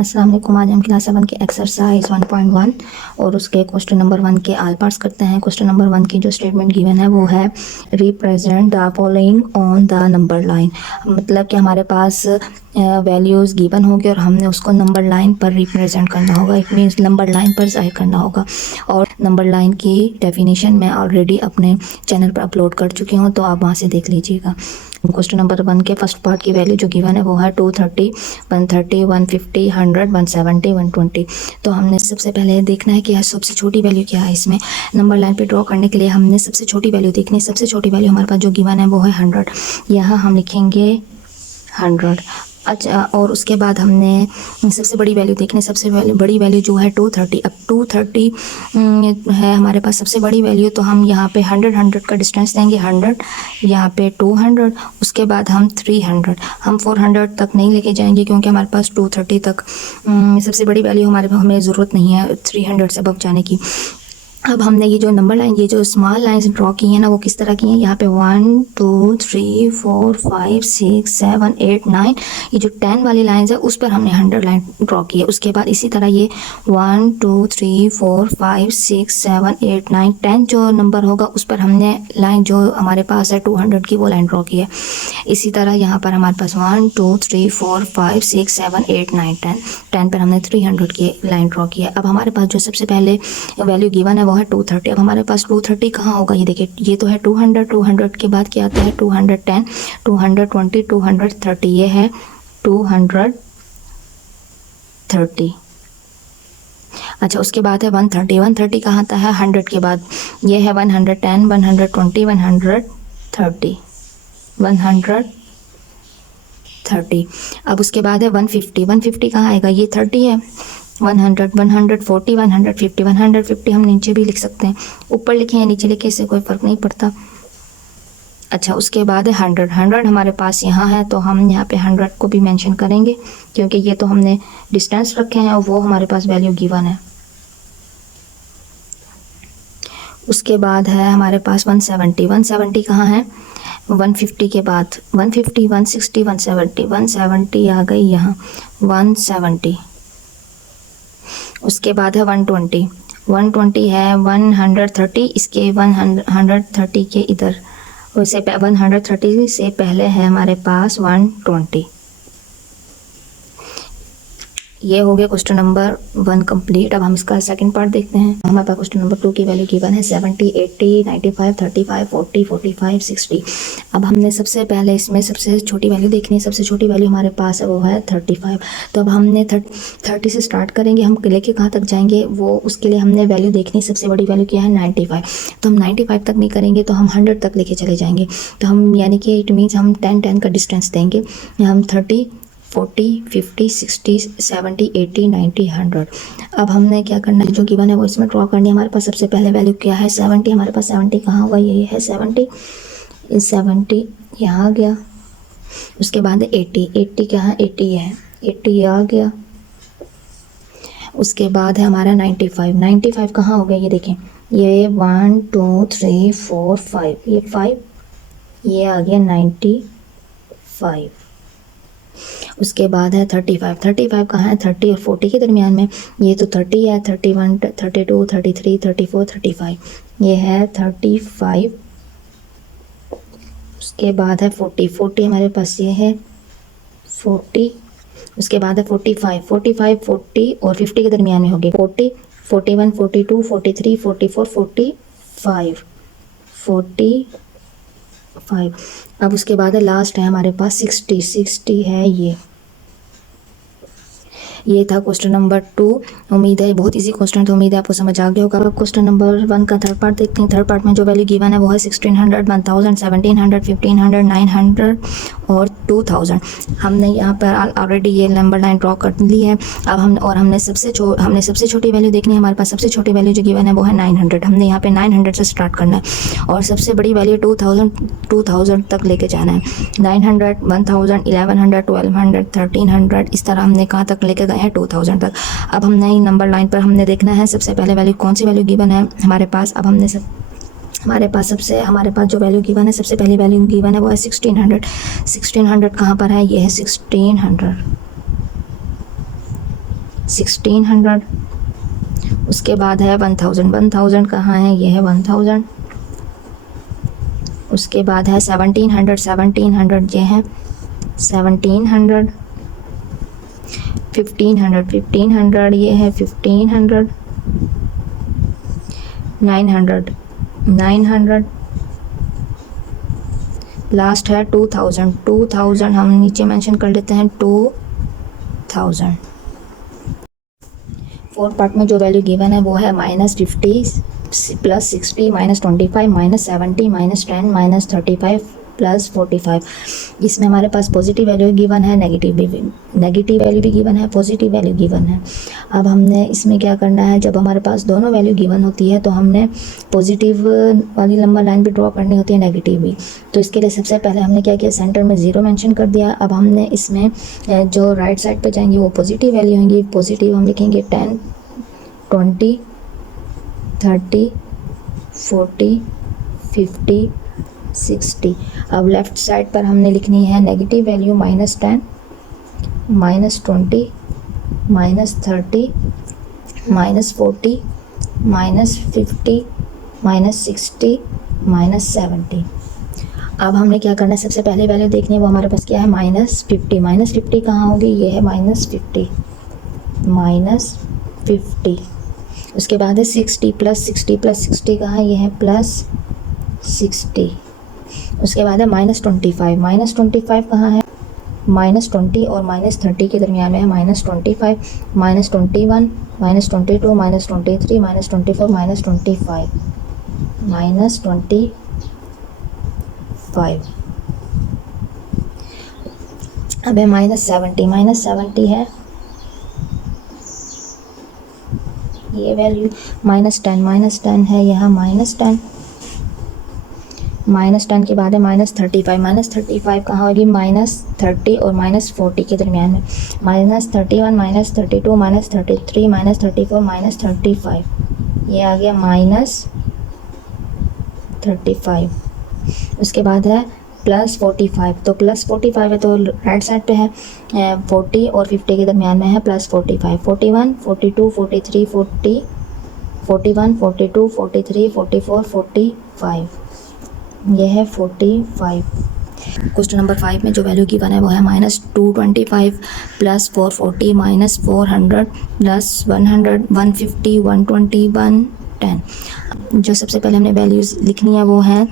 अस्सलाम वालेकुम। आज हम क्लास 7 के एक्सरसाइज 1.1 और उसके क्वेश्चन नंबर 1 के आल पार्ट्स करते हैं। क्वेश्चन नंबर 1 की जो स्टेटमेंट गिवन है वो है represent the following on the number line. मतलब कि हमारे पास वैल्यूज़ गिवन होगी और हमने उसको नंबर लाइन पर रिप्रेजेंट करना होगा। इट मीन्स नंबर लाइन पर ज़ाहिर करना होगा। और नंबर लाइन की डेफिनेशन मैं ऑलरेडी अपने चैनल पर अपलोड कर चुकी हूँ, तो आप वहाँ से देख लीजिएगा। क्वेश्चन नंबर 1 के फर्स्ट पार्ट की वैल्यू जो गिवन है वो है 230, 130, 150, 100, 170, 120। तो हमने सबसे पहले देखना है कि सबसे छोटी वैल्यू क्या है। इसमें नंबर लाइन पे ड्रॉ करने के लिए हमने सबसे छोटी वैल्यू देखनी है। सबसे छोटी वैल्यू हमारे पास जो गिवन है वो है 100। यहाँ हम लिखेंगे 100। अच्छा, और उसके बाद हमने सबसे बड़ी वैल्यू देखनी। सबसे बड़ी वैल्यू जो है 230। अब 230 है हमारे पास सबसे बड़ी वैल्यू, तो हम यहाँ पे 100 का डिस्टेंस देंगे। 100 यहाँ पे 200, उसके बाद हम 300। हम 400 तक नहीं लेके जाएंगे क्योंकि हमारे पास 230 तक सबसे बड़ी वैल्यू हमें ज़रूरत नहीं है 300 से अब जाने की। अब हमने ये जो नंबर लाइन, ये जो स्मॉल लाइंस ड्रॉ की हैं ना, वो किस तरह की हैं। यहाँ पे 1 2 3 4 5 6 7 8 9, ये जो 10 वाली लाइंस है उस पर हमने 100 लाइन ड्रॉ की है। उसके बाद इसी तरह ये 1 2 3 4 5 6 7 8 9 10 जो नंबर होगा उस पर हमने लाइन जो हमारे पास है 200 की वो लाइन ड्रॉ की है। इसी तरह यहाँ पर हमारे पास 1 2 3 4 5 6 7 8 9 10 पर हमने 300 की लाइन ड्रॉ की है। अब हमारे पास जो सबसे पहले वैल्यू गिवन है वो है 230। अब हमारे पास 230 कहाँ होगा, ये देखिए, ये तो है 200। 200 के बाद क्या आता है 210, 220, 230। ये है 230। अच्छा, उसके बाद है 130। 130 कहाँ आता है 100 के बाद। ये है 110, 120, 130, 130। अब उसके बाद है 150। 150 कहाँ आएगा, ये 30 है। 100, 140, 150, 150 हम नीचे भी लिख सकते हैं, ऊपर लिखें या नीचे लिखें, इससे कोई फ़र्क नहीं पड़ता। अच्छा, उसके बाद है 100। 100 हमारे पास यहाँ है, तो हम यहाँ पे 100 को भी मेंशन करेंगे क्योंकि ये तो हमने डिस्टेंस रखे हैं और वो हमारे पास वैल्यू गिवन है। उसके बाद है हमारे पास 170। 170 कहाँ है 150 के बाद। 150, 160, 170, 170 आ गई यहाँ 170। उसके बाद है 120। 120 है 130। इसके 130 के इधर वैसे 130 से पहले है हमारे पास 120। ये हो गया क्वेश्चन नंबर 1 कंप्लीट। अब हम इसका सेकंड पार्ट देखते हैं। हमारे पास क्वेश्चन नंबर 2 की वैल्यू गिवन है 70, 80, 95, 35, 40, 45, 60। अब हमने सबसे पहले इसमें सबसे छोटी वैल्यू देखनी है। सबसे छोटी वैल्यू हमारे पास है वो है 35। तो अब हमने 30 से स्टार्ट करेंगे, हम लेके कहाँ तक जाएंगे वो उसके लिए हमने वैल्यू देखनी। सबसे बड़ी वैल्यू क्या है 95। तो हम 95 तक नहीं करेंगे तो हम 100 तक लेके चले जाएंगे। तो हम यानी कि इट मीन्स हम 10 का डिस्टेंस देंगे। हम 30, 40, 50, 60, 70, 80, 90, 100। अब हमने क्या करना है, जो गिवन है वो इसमें ड्रॉ करनी है। हमारे पास सबसे पहले वैल्यू क्या है 70। हमारे पास 70 कहाँ होगा, ये है 70। 70 यहाँ आ गया। उसके बाद 80। 80 क्या है 80 है, 80 आ गया। उसके बाद है हमारा 95। 95 कहाँ हो गया, ये देखें, ये 1 2 3 4 5, ये 5, ये आ गया 95। उसके बाद है 35। 35 कहाँ है 30 और 40 के दरमियान में। ये तो 30 है, 31, 32, 33, 34, 35, ये है 35। उसके बाद है 40। 40 हमारे पास ये है 40। उसके बाद है 45। 45 40 और 50 के दरमियान में होगी 40, 41, 42, 43, 44, 45, 45। अब उसके बाद है लास्ट है हमारे पास 60। 60 है ये था क्वेश्चन नंबर 2। उम्मीद है बहुत इजी क्वेश्चन, तो उम्मीद है आपको समझ आ गया होगा। अब क्वेश्चन नंबर 1 का थर्ड पार्ट देखते हैं। थर्ड पार्ट में जो वैल्यू गिवन है वो है 1600, 1000, 1700, 1500, 900 और 2000। हमने यहाँ पर ऑलरेडी ये नंबर लाइन ड्रॉ कर ली है। अब हमने सबसे छोटी वैल्यू देखनी है। हमारे पास सबसे छोटी वैल्यू जो गिवन है वो है 900। हमने यहाँ पे 900 से स्टार्ट करना है और सबसे बड़ी वैल्यू 2000 तक लेके जाना है। 900, 1000, 1100, 1200, 1300, इस तरह हमने कहाँ तक लेके गए हैं 2000 तक। अब हमने नंबर लाइन पर हमने देखना है सबसे पहले वैल्यू कौन सी वैल्यू गिवन है हमारे पास। अब हमारे पास जो वैल्यू गिवन है, सबसे पहली वैल्यू गिवन है वो है 1600। 1600 कहाँ पर है, ये है 1600। 1600, उसके बाद है 1000, 1000 कहाँ है, ये है 1000, उसके बाद है 1700, 1700 ये है 1700, 1500, 1500 ये है 1500, 900, 900, लास्ट है 2000, 2000 हम नीचे मेंशन कर लेते हैं 2000। फोर्थ पार्ट में जो वैल्यू गिवन है वो है -50 प्लस 60 -25 -70 -10 -35 प्लस 45। इसमें हमारे पास पॉजिटिव वैल्यू गिवन है, नेगेटिव वैल्यू भी गिवन है, पॉजिटिव वैल्यू गिवन है। अब हमने इसमें क्या करना है, जब हमारे पास दोनों वैल्यू गिवन होती है तो हमने पॉजिटिव वाली नंबर लाइन भी ड्रॉ करनी होती है, नेगेटिव भी। तो इसके लिए सबसे पहले हमने क्या किया, सेंटर में 0 मेंशन कर दिया। अब हमने इसमें जो राइट साइड पे जाएंगे वो पॉजिटिव वैल्यू होंगी। पॉजिटिव हम लिखेंगे 10, 20, 30, 40, 50, 60। अब लेफ़्ट साइड पर हमने लिखनी है नेगेटिव वैल्यू -10, -20, -30, -40, -50, -60, -70। अब हमने क्या करना है, सबसे पहले वैल्यू देखनी है वो हमारे पास क्या है, -50। -50 कहाँ होगी, ये है -50, -50। उसके बाद है 60 प्लस 60 प्लस 60 कहाँ है, ये है +60। उसके बाद है -25, -25 कहाँ है, -20 और -30 के दरमियान में है -25, -21, -22, -23, -24, -25, -25। अब है -70 है ये वैल्यू, -10 है यहाँ -10, -10 के बाद है -35, -35 कहाँ होगी, -30 और -40 के दरमियान में, -31, -32, -33, -34, -35, ये आ गया -35। उसके बाद है +45, तो +45 है तो राइट साइड पे है 40 और 50 के दरमियान में है +45, 41, 42, 43, 41, 42, 43, 44, 45, ये है 45। क्वेश्चन नंबर 5 में जो वैल्यू गिवन है वो है -225 + 440 -400 + 100 150 120 110। जो सबसे पहले हमने वैल्यूज़ लिखनी है वो है,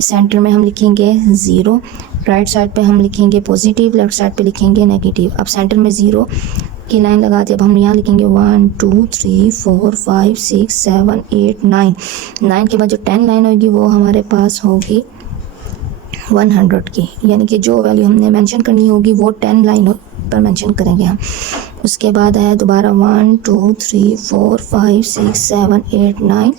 सेंटर में हम लिखेंगे 0, राइट साइड पे हम लिखेंगे पॉजिटिव, लेफ्ट साइड पे लिखेंगे नेगेटिव। अब सेंटर में 0 की लाइन लगा दी। अब हम यहाँ लिखेंगे 1 2 3 4 5 6 7 8 9। 9 के बाद जो 10 लाइन होगी वो हमारे पास होगी 100 की, यानी कि जो वैल्यू हमने मेंशन करनी होगी वो 10 लाइन पर मेंशन करेंगे हम। उसके बाद है दोबारा 1 2 3 4 5 6 7 8 9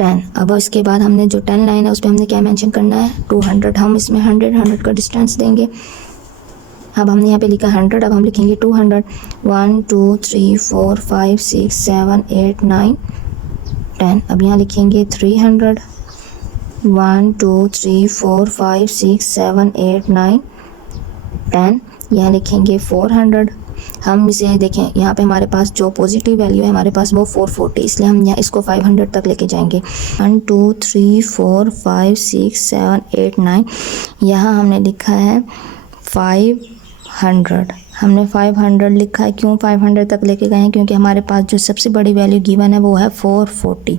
10। अब उसके बाद हमने जो 10 लाइन है उस पर हमने क्या मेंशन करना है, 200। हम इसमें 100 का डिस्टेंस देंगे। अब हमने यहाँ पे लिखा 100, अब हम लिखेंगे 200। 1 2 3 4 5 6 7 8 9 10। अब यहाँ लिखेंगे 300। 1 2 3 4 5 6 7 8 9 10। यहाँ लिखेंगे 400। हम इसे देखें, यहाँ पे हमारे पास जो पॉजिटिव वैल्यू है हमारे पास वो 440, इसलिए हम यहाँ इसको 500 तक लेके जाएंगे। 1 2 3 4 5 6 7 8 9, यहाँ हमने लिखा है 500। हमने 500 लिखा है, क्यों 500 तक लेके गए हैं, क्योंकि हमारे पास जो सबसे बड़ी वैल्यू गिवन है वो है 440।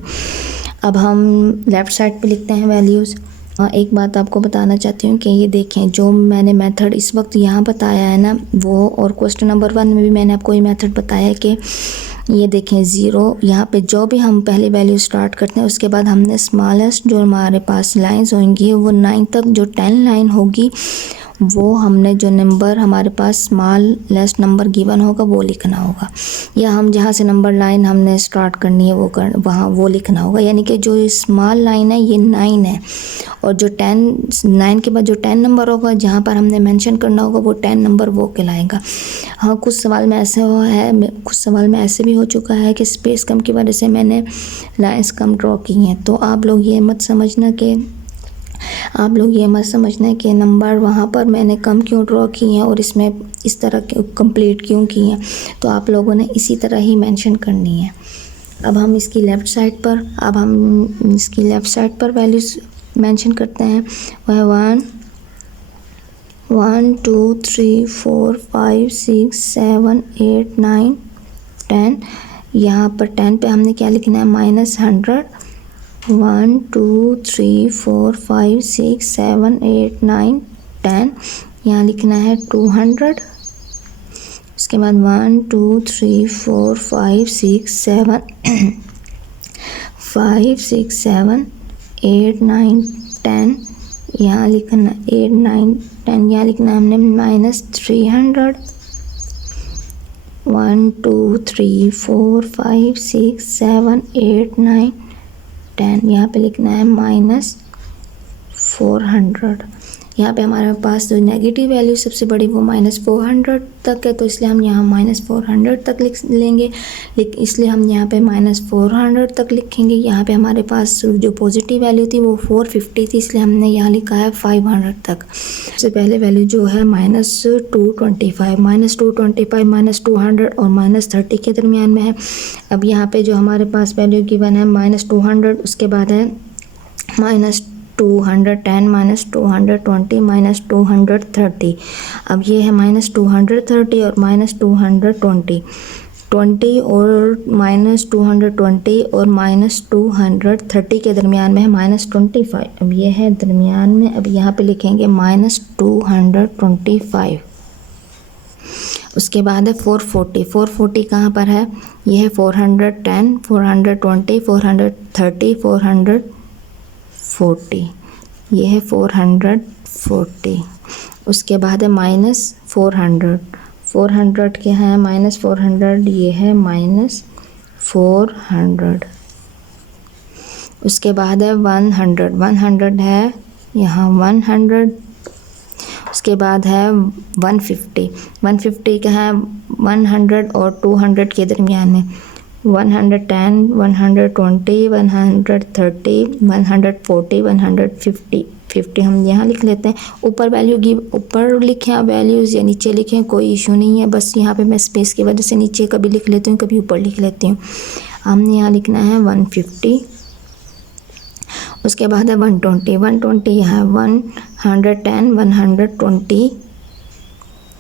अब हम लेफ़्ट साइड पे लिखते हैं वैल्यूज़। एक बात आपको बताना चाहती हूँ कि ये देखें, जो मैंने मेथड इस वक्त यहाँ बताया है ना वो, और क्वेश्चन नंबर 1 में भी मैंने आपको ये मेथड बताया है कि ये देखें 0, यहाँ पे जो भी हम पहली वैल्यू स्टार्ट करते हैं उसके बाद हमने स्मॉलेस्ट जो हमारे पास लाइंस होंगी वो 9 तक, जो 10 लाइन होगी वो हमने जो नंबर हमारे पास स्मॉलेस्ट नंबर गिवन होगा वो लिखना होगा, या हम जहाँ से नंबर लाइन हमने स्टार्ट करनी है वहाँ वो लिखना होगा। यानी कि जो स्मॉल लाइन है ये 9 है, और जो 9 के बाद जो 10 नंबर होगा जहाँ पर हमने मेंशन करना होगा वो 10 नंबर वो कहलाएगा। हाँ, कुछ सवाल में ऐसे हुआ है, कुछ सवाल में ऐसे भी हो चुका है कि स्पेस कम की वजह से मैंने लाइन्स कम ड्रॉ की हैं, तो आप लोग ये मत समझना कि आप लोग ये मत समझना कि नंबर वहाँ पर मैंने कम क्यों ड्रॉ किए हैं और इसमें इस तरह कंप्लीट क्यों किए हैं, तो आप लोगों ने इसी तरह ही मेंशन करनी है। अब हम इसकी लेफ़्ट साइड पर वैल्यूज़ मेंशन करते हैं। वह 1 2 3 4 5 6 7 8 9 10। यहाँ पर 10 पे हमने क्या लिखना है, -100। 1 2 3 4 5 6 7 8 9 10। यहाँ लिखना है 200। उसके बाद 1 2 3 4 5 6 7 5 6 7 8 9 10। यहाँ लिखना 8 9 10। यहाँ लिखना है हमने -300। 1 2 3 4 5 6 7 8 9 10। यहाँ पे लिखना है -400। यहाँ पे हमारे पास जो नेगेटिव वैल्यू सबसे बड़ी वो -400 तक है, तो इसलिए हम यहाँ -400 तक लिख लेंगे। इसलिए हम यहाँ पे -400 तक लिखेंगे। यहाँ पे हमारे पास जो पॉजिटिव वैल्यू थी वो 450 थी, इसलिए हमने यहाँ लिखा है 500 तक। सबसे पहले वैल्यू जो है -225, -200 और -30 के दरमियान में है। अब यहाँ पे जो हमारे पास वैल्यू गिवन है -200, उसके बाद है -210, -220, -230। अब ये है -230 और -220। 20 और -220 और -230 के दरमियान में है -25। अब ये है दरमियान में। अब यहाँ पे लिखेंगे -225। उसके बाद है 440। 440 कहाँ पर है, ये है 410, 420, 430, 440। ये है 440। उसके बाद है -400। 400 के हैं -400, ये है -400। उसके बाद है 100। 100 है यहाँ 100। उसके बाद है 150। 150 का है 100 और 200 के दरमियान में। 110, 120, 130, 140, 150। 50 हम यहाँ लिख लेते हैं। ऊपर ऊपर लिखें आप वैल्यूज़ या नीचे लिखें, कोई इशू नहीं है। बस यहाँ पे मैं स्पेस की वजह से नीचे कभी लिख लेती हूँ, कभी ऊपर लिख लेती हूँ। हमने यहाँ लिखना है 150। उसके बाद है 120। 120 यहाँ 110, 120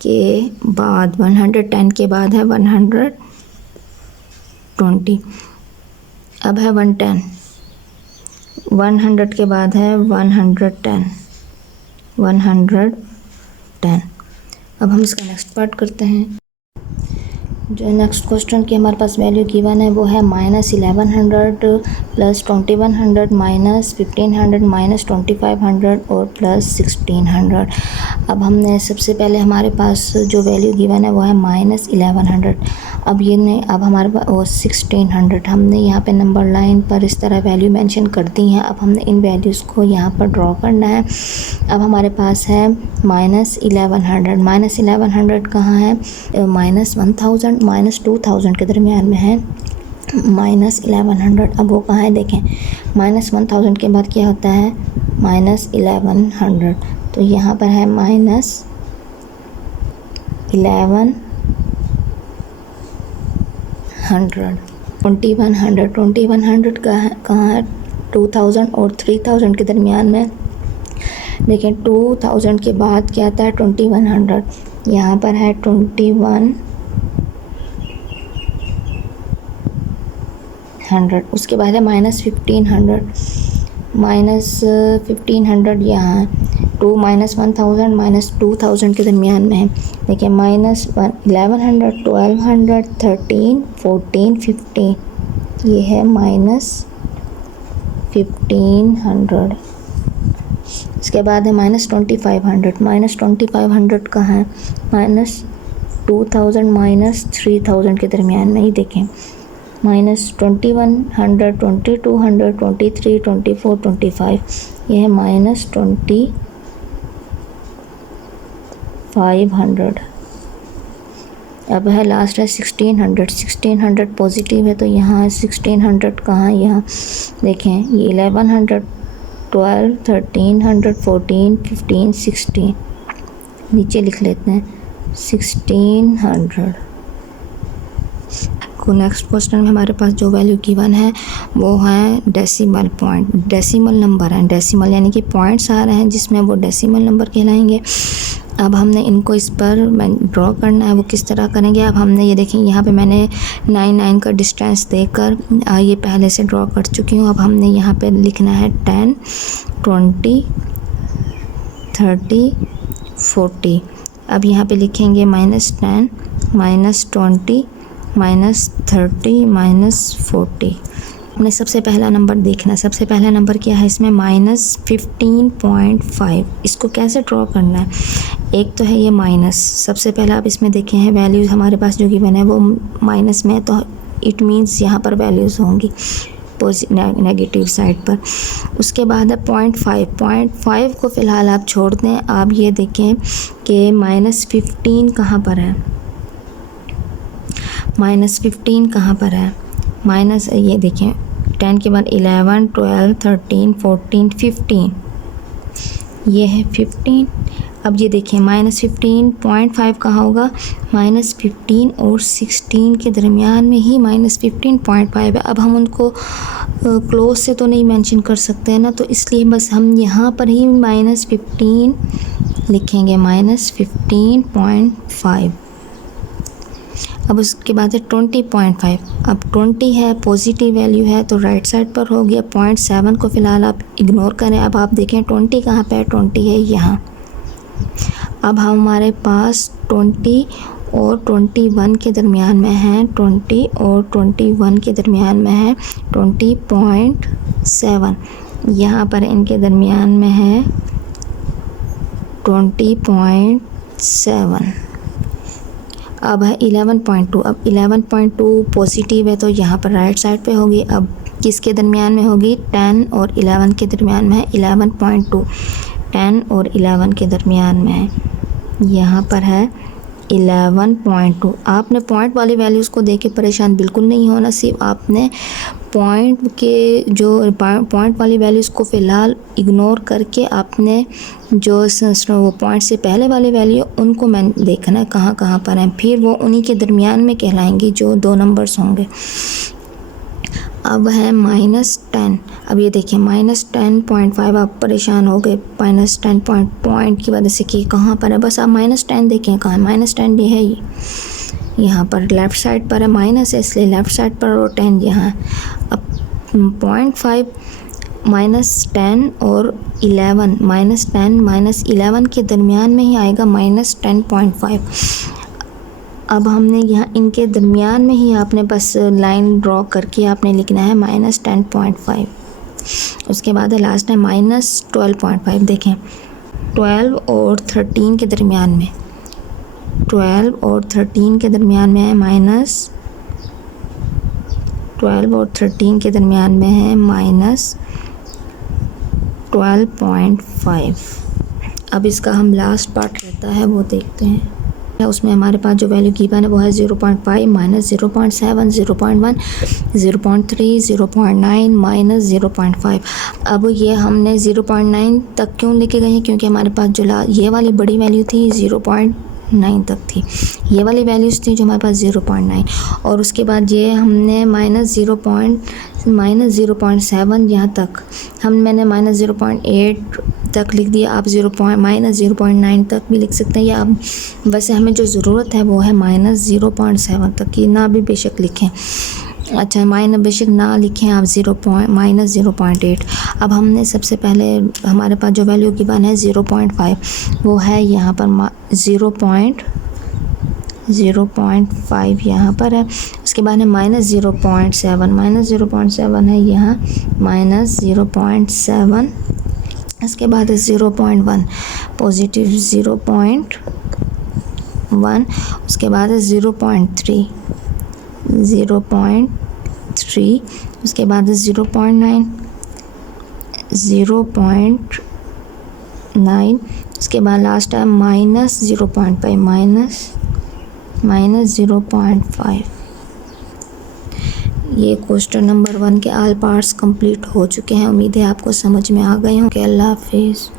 के बाद 110 के बाद है 120। अब है 110। 100 के बाद है 110। 110। अब हम इसका नेक्स्ट पार्ट करते हैं। जो नेक्स्ट क्वेश्चन की हमारे पास वैल्यू गिवन है वो है -1100 + 2100 -1500 -2500 और +1600। अब हमने सबसे पहले हमारे पास जो वैल्यू गिवन है वो है -1100। अब हमारे पास 1600 हमने यहाँ पे नंबर लाइन पर इस तरह वैल्यू मेंशन कर दी हैं। अब हमने इन वैल्यूज़ को यहाँ पर ड्रॉ करना है। अब हमारे पास है -1100। -1100 कहाँ है, -1000 -2000 के दरमियान में है -1100। अब वो कहाँ है देखें, -1000 के बाद क्या होता है -1100। तो यहाँ पर है -1100। 2100 कहाँ है 2000 और 3000 के दरमियान में। देखें 2000 के बाद क्या आता है 2100। यहाँ पर है 2100। उसके बाद है -1500। -1500 यहाँ 2 -1000 -2000 के दरमियान में है। देखिए -1100, 1200, 13, 14, 15। ये है -1500। इसके बाद है -2500। -2500 कहाँ है, -2000 -3000 के दरमियान में ही देखें। -2100, 2200, 23, 24, 25। ये है -2500। अब है लास्ट है 1600। 1600 पॉजिटिव है तो यहाँ 1600 कहाँ, यहाँ देखें ये 1100 12, 1300, 14, 15, 16, नीचे लिख लेते हैं 1600 को। नेक्स्ट क्वेश्चन में हमारे पास जो वैल्यू गिवन है वो है डेसिमल पॉइंट, डेसिमल नंबर है, डेसिमल यानी कि पॉइंट्स आ रहे हैं जिसमें वो डेसिमल नंबर कहलाएंगे। अब हमने इनको इस पर ड्रॉ करना है, वो किस तरह करेंगे। अब हमने ये देखें यहाँ पे मैंने 9 का डिस्टेंस देकर ये पहले से ड्रॉ कर चुकी हूँ। अब हमने यहाँ पे लिखना है 10, 20, 30, 40। अब यहाँ पे लिखेंगे -10, -20, -30, -40। हमने सबसे पहला नंबर देखना, सबसे पहला नंबर क्या है इसमें -15.5। इसको कैसे ड्रॉ करना है, एक तो है ये माइनस, सबसे पहला आप इसमें देखे हैं वैल्यूज़ हमारे पास जो गिवन है वो माइनस में, तो इट मीन्स यहाँ पर वैल्यूज़ होंगी नेगेटिव साइड पर। उसके बाद है 0.5 को फ़िलहाल आप छोड़ दें। आप ये देखें कि -15 कहाँ पर है, -15 कहाँ पर है, माइनस ये देखें 10 के बाद 11, 12, 13, 14, 15, ये है 15। अब ये देखें -15.5 कहाँ होगा, -15 और 16 के दरमियान में ही -15.5 है। अब हम उनको क्लोज से तो नहीं मेंशन कर सकते हैं ना, तो इसलिए बस हम यहाँ पर ही -15 लिखेंगे, -15.5। अब उसके बाद है 20.5। अब 20 है, पॉजिटिव वैल्यू है तो राइट साइड पर हो गया। 0.7 को फ़िलहाल आप इग्नोर करें। अब आप देखें 20 कहाँ पे है, 20 है यहाँ। अब हमारे पास 20 और 21 के दरमियान में है, 20 और 21 के दरमियान में है 20.7। यहाँ पर इनके दरमियान में है 20.7। अब है 11.2। अब 11.2 पॉजिटिव है तो यहाँ पर राइट साइड पे होगी। अब किसके दरमियान में होगी, 10 और 11 के दरमियान में है 11.2, 10 और 11 के दरमियान में है, यहाँ पर है 11.2। आपने पॉइंट वाली वैल्यूज़ को देख के परेशान बिल्कुल नहीं होना, सिर्फ आपने पॉइंट के जो पॉइंट वाली वैल्यूज़ को फ़िलहाल इग्नोर करके आपने जो वो पॉइंट से पहले वाली वैल्यू उनको मैं देखना है कहाँ कहाँ पर हैं, फिर वो उन्हीं के दरमियान में कहलाएंगी जो दो नंबर्स होंगे। अब है -10। अब ये देखिए -10.5। आप परेशान हो गए -10 पॉइंट की वजह से कि कहाँ पर है, बस आप -10 देखें कहाँ है, -10 ये है, ये यहाँ पर लेफ़्ट साइड पर है, माइनस है इसलिए लेफ़्ट साइड पर, और 10 यहाँ। अब 0.5 -10 और 11, -10 -11 के दरमियान में ही आएगा -10.5। अब हमने यहाँ इनके दरमियान में ही आपने बस लाइन ड्रॉ करके आपने लिखना है -10.5। उसके बाद है लास्ट है -12.5। देखें 12 और 13 के दरमियान में, 12 और 13 के दरमियान में है -12 और 13 के दरमियान में है -12.5। अब इसका हम लास्ट पार्ट रहता है वो देखते हैं। उसमें हमारे पास जो वैल्यू गिवन है वो है 0.5, -0.7, 0.1, 0.3, 0.9, -0.5। अब ये हमने 0.9 तक क्यों लेके गए हैं, क्योंकि हमारे पास जो ये वाली बड़ी वैल्यू थी 0.9 तक थी, ये वाली वैल्यूज़ थी जो हमारे पास 0.9, और उसके बाद ये हमने -0.7 यहाँ तक मैंने -0.8 तक लिख दिया। आप -0.9 तक भी लिख सकते हैं, या आप वैसे हमें जो ज़रूरत है वो है -0.7 तक की, ना भी बेशक लिखें। अच्छा बेशक ना लिखें आप -0.8। अब हमने सबसे पहले हमारे पास जो वैल्यू गिवन है 0.5 वो है यहाँ पर 0.5 यहाँ पर है। उसके बाद है -0.7 है यहाँ -0.7। इसके बाद है 0.1 पॉजिटिव 0.1। उसके बाद है 0.3, उसके बाद है 0.9, 0.9। उसके बाद लास्ट है -0.5, -0.5। ये क्वेश्चन नंबर 1 के ऑल पार्ट्स कंप्लीट हो चुके हैं। उम्मीद है आपको समझ में आ गए होंगे। अल्लाह हाफिज़।